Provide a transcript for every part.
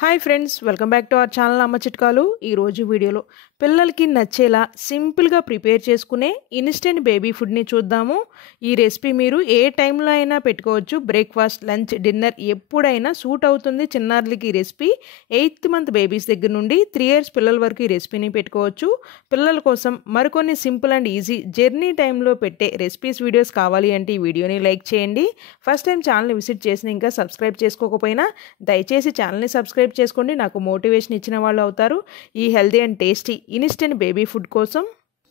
Hi friends, welcome back to our channel అమ్మ చిట్కాలు. ఈరోజు వీడియోలో పిల్లలకి నచ్చేలా సింపుల్గా ప్రిపేర్ చేసుకునే ఇన్స్టెంట్ బేబీ ఫుడ్ని చూద్దాము. ఈ రెసిపీ మీరు ఏ టైంలో అయినా పెట్టుకోవచ్చు. బ్రేక్ఫాస్ట్, లంచ్, డిన్నర్ ఎప్పుడైనా సూట్ అవుతుంది చిన్నారులకి. ఈ రెసిపీ 8th మంత్ బేబీస్ దగ్గర నుండి 3 years పిల్లల వరకు ఈ రెసిపీని పెట్టుకోవచ్చు. పిల్లల కోసం మరికొన్ని సింపుల్ అండ్ ఈజీ జర్నీ టైంలో పెట్టే రెసిపీస్ వీడియోస్ కావాలి అంటే ఈ వీడియోని లైక్ చేయండి. ఫస్ట్ టైం ఛానల్ని విజిట్ చేసిన ఇంకా సబ్స్క్రైబ్ చేసుకోకపోయినా దయచేసి ఛానల్ని సబ్స్క్రైబ్ చేసుకోండి. నాకు మోటివేషన్ ఇచ్చిన వాళ్ళు అవుతారు. ఈ healthy and tasty instant baby food కోసం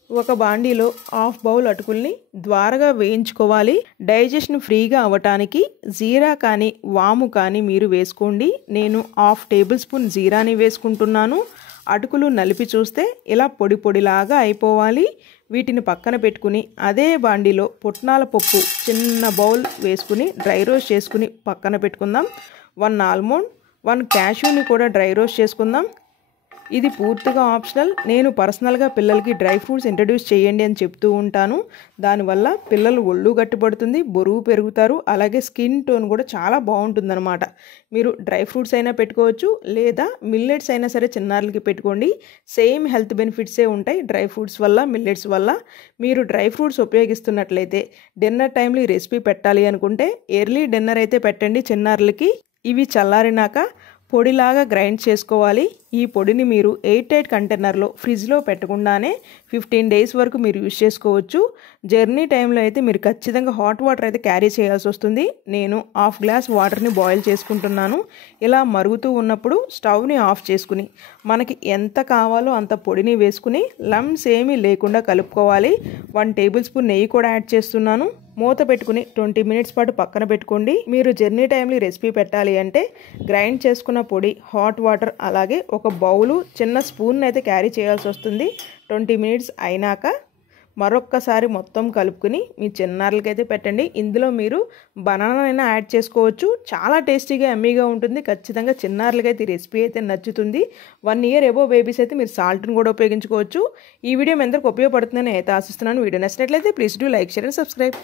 ఒక బాండీలో 1/2 బౌల్ అటుకుల్ని ద్వారగా వేయించుకోవాలి. డైజెషన్ ఫ్రీగా అవ్వటానికి జీరా కానీ వాము కానీ మీరు వేసుకోండి. నేను 1/2 టేబుల్ స్పూన్ జీరాని వేసుకుంటున్నాను. అటుకులు నలిపి చూస్తే ఇలా పొడి పొడిలాగా అయిపోవాలి. వీటిని పక్కన పెట్టుకుని అదే బాండీలో పుట్నాల పప్పు చిన్న బౌల్ వేసుకుని డ్రై రోస్ట్ చేసుకుని పక్కన పెట్టుకుందాం. 1 ఆల్మండ్, 1 క్యాష్యూని కూడా డ్రై రోస్ట్ చేసుకుందాం. ఇది పూర్తిగా ఆప్షనల్. నేను పర్సనల్గా పిల్లలకి డ్రై ఫ్రూట్స్ ఇంట్రడ్యూస్ చేయండి అని చెప్తూ ఉంటాను. దానివల్ల పిల్లలు ఒళ్ళు గట్టిపడుతుంది, బరువు పెరుగుతారు, అలాగే స్కిన్ టోన్ కూడా చాలా బాగుంటుందన్నమాట. మీరు డ్రై ఫ్రూట్స్ అయినా పెట్టుకోవచ్చు, లేదా మిల్లెట్స్ అయినా సరే చిన్నారులకి పెట్టుకోండి. సేమ్ హెల్త్ బెనిఫిట్సే ఉంటాయి డ్రై ఫ్రూట్స్ వల్ల, మిల్లెట్స్ వల్ల. మీరు డ్రై ఫ్రూట్స్ ఉపయోగిస్తున్నట్లయితే డిన్నర్ టైంలో ఈ రెసిపీ పెట్టాలి అనుకుంటే ఎర్లీ డిన్నర్ అయితే పెట్టండి చిన్నారులకి. ఇవి చల్లారినాక పొడిలాగా గ్రైండ్ చేసుకోవాలి. ఈ పొడిని మీరు 8 కంటైనర్లో ఫ్రిడ్జ్లో పెట్టకుండానే 15 days వరకు మీరు యూజ్ చేసుకోవచ్చు. జర్నీ టైంలో అయితే మీరు ఖచ్చితంగా హాట్ వాటర్ అయితే క్యారీ చేయాల్సి వస్తుంది. నేను 1/2 గ్లాస్ వాటర్ని బాయిల్ చేసుకుంటున్నాను. ఇలా మరుగుతూ ఉన్నప్పుడు స్టవ్ని ఆఫ్ చేసుకుని మనకి ఎంత కావాలో అంత పొడిని వేసుకుని లమ్స్ ఏమీ లేకుండా కలుపుకోవాలి. 1 టేబుల్ స్పూన్ నెయ్యి కూడా యాడ్ చేస్తున్నాను. మూత పెట్టుకుని 20 minutes పాటు పక్కన పెట్టుకోండి. మీరు జర్నీ టైంలో రెసిపీ పెట్టాలి అంటే గ్రైండ్ చేసుకున్న పొడి, హాట్ వాటర్, అలాగే ఒక బౌలు చిన్న స్పూన్ అయితే క్యారీ చేయాల్సి వస్తుంది. 20 minutes అయినాక మరొక్కసారి మొత్తం కలుపుకుని మీ చిన్నారులకైతే పెట్టండి. ఇందులో మీరు బనానా అయినా యాడ్ చేసుకోవచ్చు. చాలా టేస్టీగా ఎమ్మీగా ఉంటుంది. ఖచ్చితంగా చిన్నారులకైతే ఈ రెసిపీ అయితే నచ్చుతుంది. 1 year అబోవ్ బేబీస్ అయితే మీరు సాల్ట్ని కూడా ఉపయోగించుకోవచ్చు. ఈ వీడియో మీ అందరికి ఉపయోగపడుతుందని అయితే ఆశిస్తున్నాను. వీడియో నచ్చినట్లయితే please do like, share and subscribe.